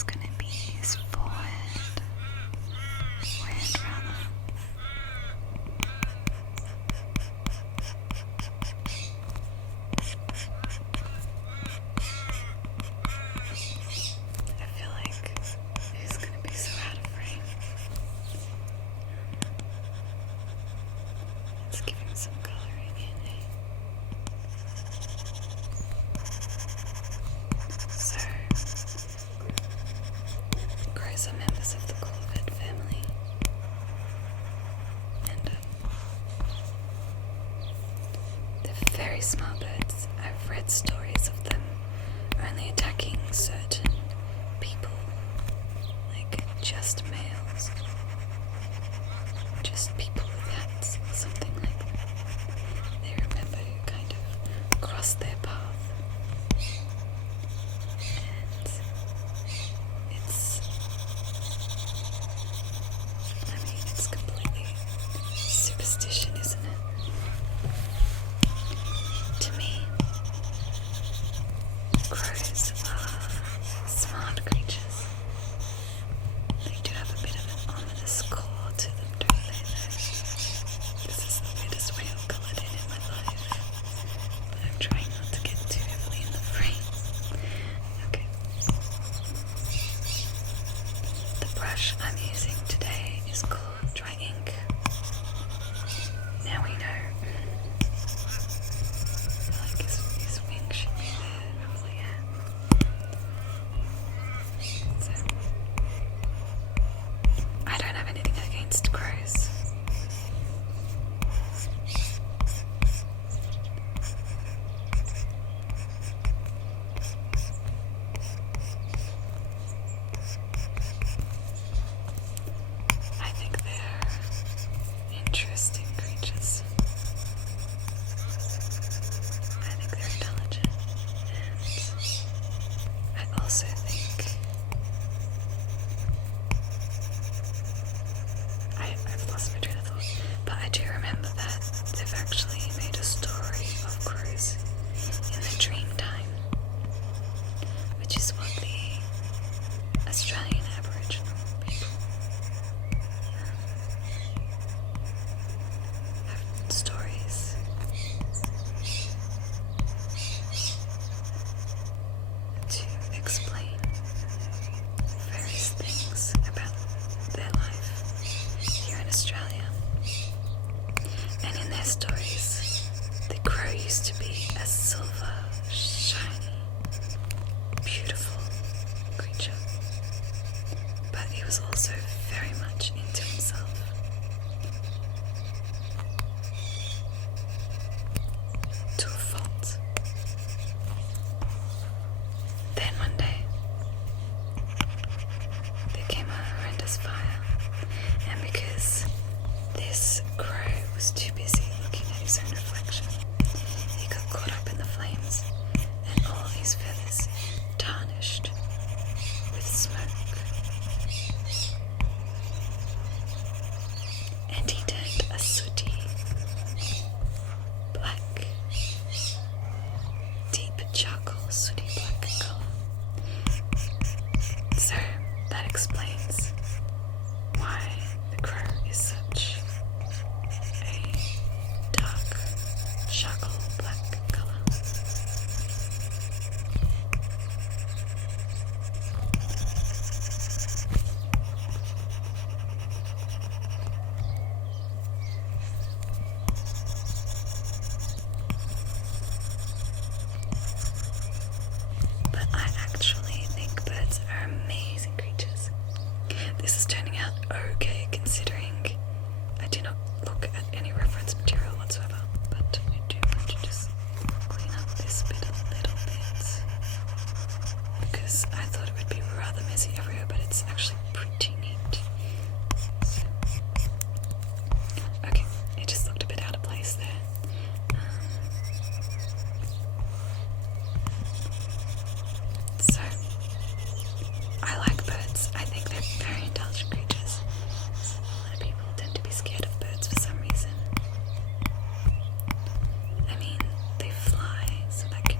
is going to be his forehead. Forehead, rather. I feel like he's going to be so out of frame. Let's give him some colouring in, eh? So, crows are members of the corvid family, and they're very smart birds. I've read stories of them only attacking certain people, like just males, just people with hats or something like that. They remember who kind of crossed their path. It's completely superstition, isn't it? To me, crows are smart creatures. They do have a bit of an ominous core to them, don't they? This is the weirdest way I've coloured in my life, but I'm trying not to get too heavily in the frame. Okay. The brush I'm using today is called Dry Ink. Now we know. I feel like his wing should be there, roughly, yeah. So, I don't have anything against crows. I think they're interesting creatures. I think they're intelligent, and I also think I've lost my train of thought, but I do remember that they've actually made a story of crows in the dream time, which is what the Australian Aboriginal people have stories to explain various things about their life here in Australia. And in their stories, the crow used to be a silver, shiny, beautiful creature. But he was also very much into himself. To a fault. Then one day, there came a horrendous fire, and because this crow was too busy looking at his own reflection, he got caught up in the flames, and all his feathers tarnished with smoke. And he turned a sooty, black, deep charcoal sooty black colour. So that explains why the crow is such a dark charcoal black colour. But I actually think birds are amazing creatures. This is turning out okay considering I did not look at any reference material whatsoever, but I do want to just clean up this bit a little bit because I thought it would be rather messy everywhere, but it's actually pretty neat. So, okay, it just looked a bit out of place there. So, I like birds. I think they're very intelligent creatures. A lot of people tend to be scared of birds for some reason. I mean, they fly, so that can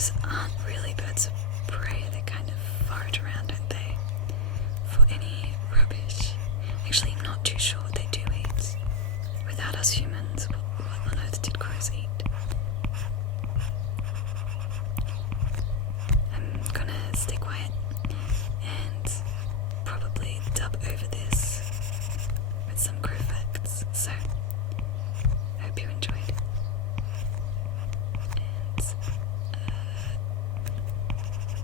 crows aren't really birds of prey. They kind of forage around, don't they? For any rubbish. Actually, I'm not too sure what they do eat. Without us humans, what on earth did crows eat? I'm gonna stay quiet and probably dub over this with some crow facts. So, I hope you enjoyed.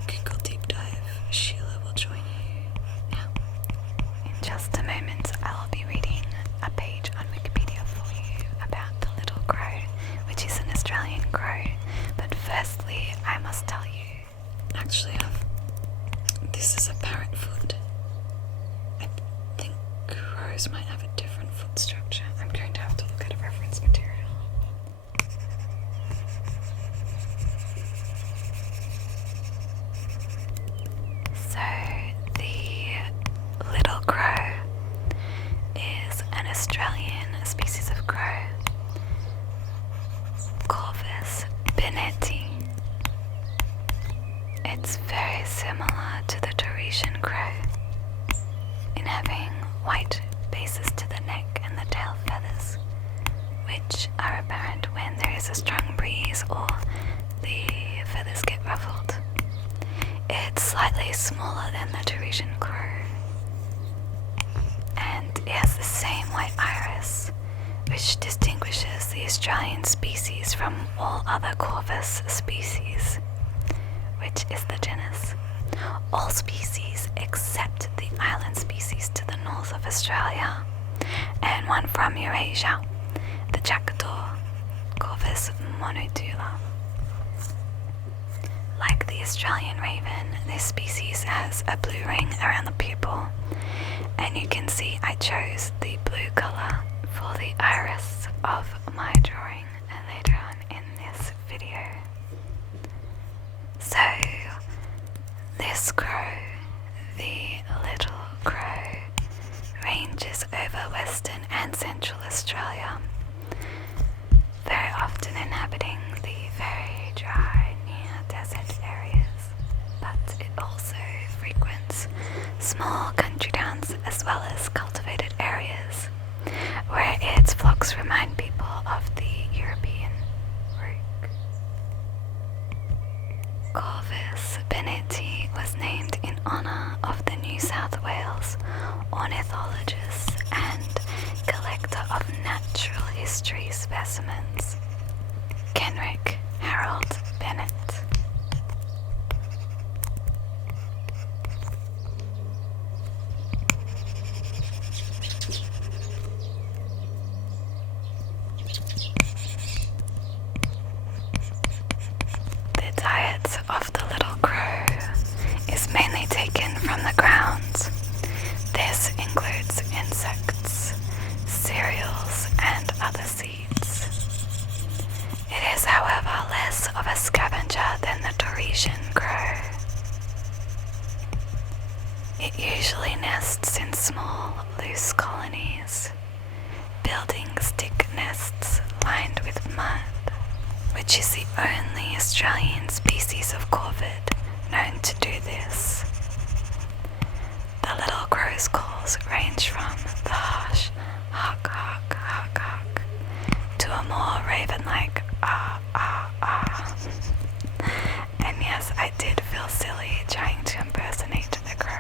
Google Deep Dive, Shhheila will join you now. In just a moment, I'll be reading a page on Wikipedia for you about the little crow, which is an Australian crow. But firstly, I must tell you. Actually, this is a parrot foot. I think crows might have a different foot structure. I'm going to have to look at a reference material. So, the little crow is an Australian species of crow, Corvus benneti. It's very similar to the Tahitian crow in having white bases to the neck and the tail feathers, which are apparent when there is a strong breeze or the feathers get ruffled. It's slightly smaller than the Tahitian crow, and it has the same white iris, which distinguishes the Australian species from all other Corvus species, which is the genus. All species except the island species to the north of Australia, and one from Eurasia, the jackdaw, Corvus monodula. Like the Australian raven, this species has a blue ring around the pupil, and you can see I chose the blue colour for the iris of my drawing later on in this video. So, this crow, the little crow, ranges over Western and Central Australia, very often inhabiting the very dry near desert areas, but it also frequents small country towns as well as cultivated areas, where its flocks remind people of the European rook. Corvus benneti was named in honour of the New South Wales ornithologist and collector of natural history specimens, Kenrick Harold Bennett. The diet of the little crow is mainly taken from the ground. This includes insects, cereals, and other seeds. It is, however, less of a scavenger than the Tahitian crow. It usually nests in small, loose colonies, building stick nests lined with mud, which is the only Australian species of corvid known to do this. The little crow's calls range from the harsh hawk hawk hawk hawk to a more raven-like ah ah ah. And yes, I did feel silly trying to impersonate the crow.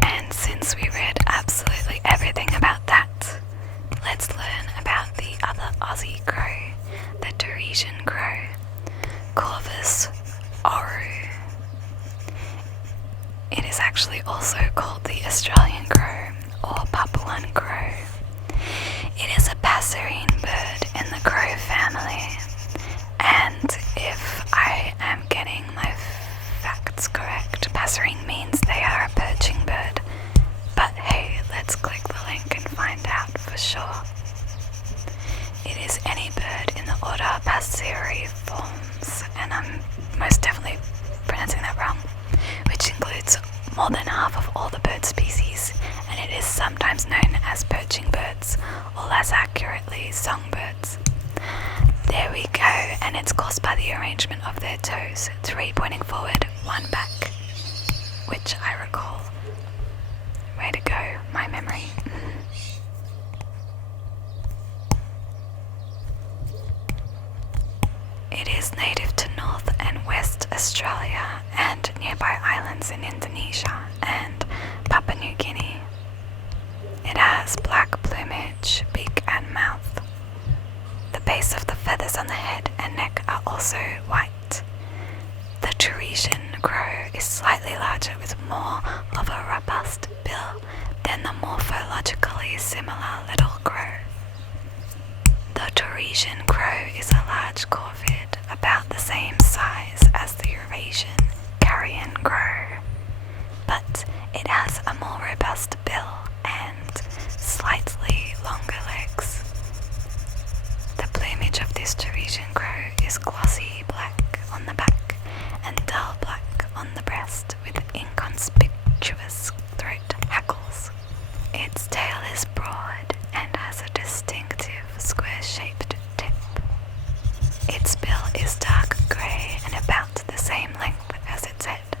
And since we read absolutely everything about that, let's learn about the other Aussie crow, the Tahitian crow, Corvus oru. It is actually also called the Australian crow or Papuan crow. It is a passerine bird in the crow family, and if I am getting my facts correct, passerine means they are a perching bird, but birds known as perching birds, or less accurately, songbirds. There we go, and it's caused by the arrangement of their toes, 3 pointing forward, 1 back, which I recall. Way to go, my memory. It is native to North and West Australia and nearby islands in Indonesia and Papua New Guinea. It has black plumage, beak and mouth. The base of the feathers on the head and neck are also white. The Tahitian crow is slightly larger with more of a robust bill than the morphologically similar little crow. The Tahitian crow is a large corvid, about the same size as the Eurasian carrion crow, but it has a more robust bill and slightly longer legs. The plumage of this Tahitian crow is glossy black on the back and dull black on the breast with inconspicuous throat hackles. Its tail is broad and has a distinctive square-shaped tip. Its bill is dark grey and about the same length as its head.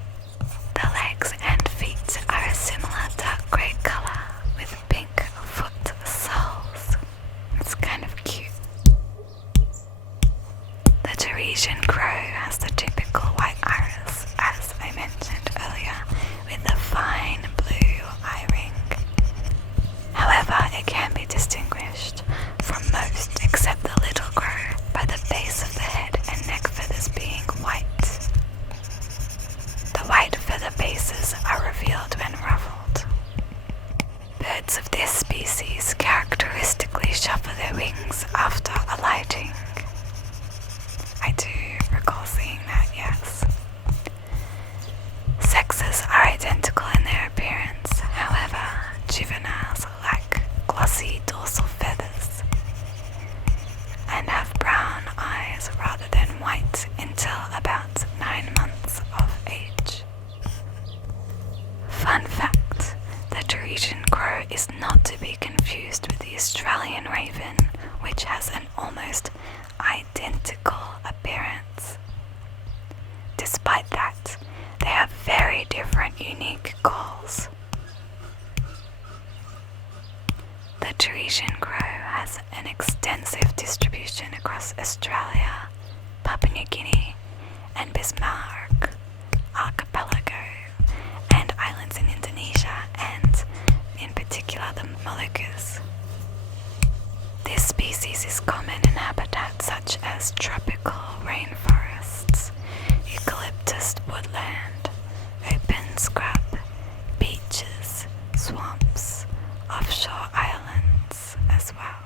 The legs and feet are a similar dark grey colour with pink foot soles. It's kind of cute. The Tahitian crow has the typical white iris, as I mentioned earlier, with a fine blue eye ring. However, it can be distinguished from most except the little crow by the base of the head and neck feathers being white. The white feather bases are revealed when ruffled. Birds of this species characteristically shuffle their wings after alighting. I do recall seeing that, yes. Sexes are identical in their appearance, however, juveniles lack glossy dorsal feathers and have brown eyes rather than white until about 9 months of age. Fun fact, the Tahitian crow is not to be confused with the Australian raven, which has an almost identical appearance. Despite that, they have very different unique calls. The Tahitian crow has an extensive distribution across Australia, Papua New Guinea, and Bismarck archipelago, and islands in Indonesia, and in particular the Leukos. This species is common in habitats such as tropical rainforests, eucalyptus woodland, open scrub, beaches, swamps, offshore islands as well.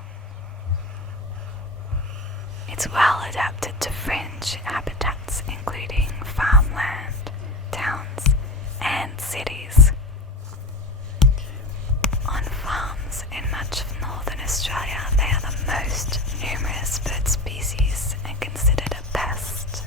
It's well adapted to fringe habitats including farmland, towns, and cities. On farms in much of northern Australia, they are the most numerous bird species and considered a pest.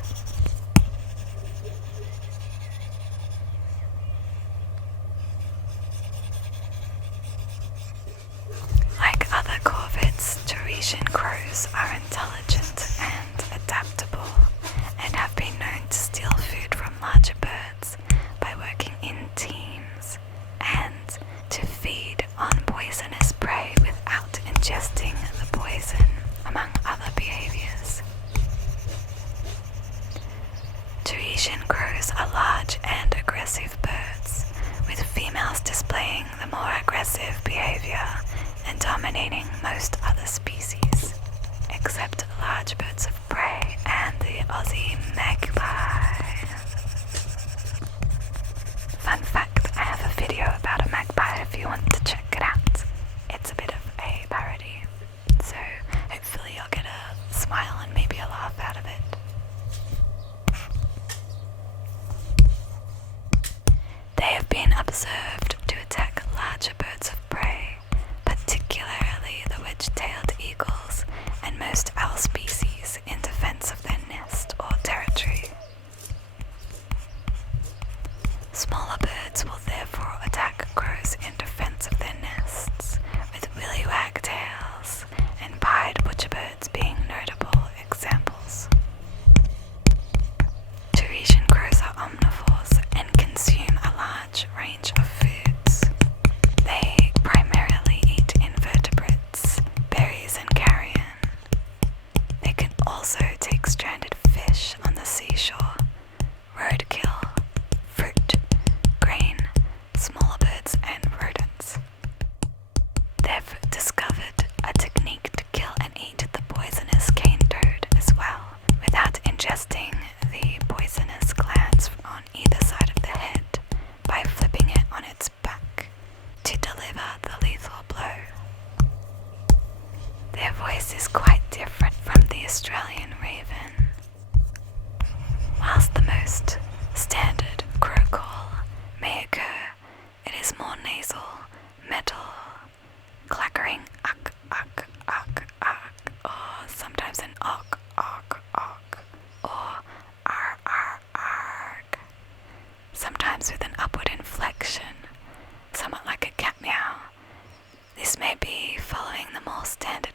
Like other corvids, Tahitian crows are intelligent and adaptable and have been known to steal food from larger birds by working in teams and to feed on poisonous prey without ingesting the poison, among other behaviours. Tahitian crows are large and aggressive birds, with females displaying the more aggressive behaviour and dominating most other species, except large birds of prey and the Aussie magpie. Fun fact, I have a video about a magpie if you want to check it out. It's a bit of a parody, so hopefully you'll get a smile and maybe a laugh out of it. They have been observed to attack larger birds of prey, particularly the wedge-tailed eagles and most owl species, in defense of their nest or territory. Smaller birds will therefore attack crows in defense of their nest. standard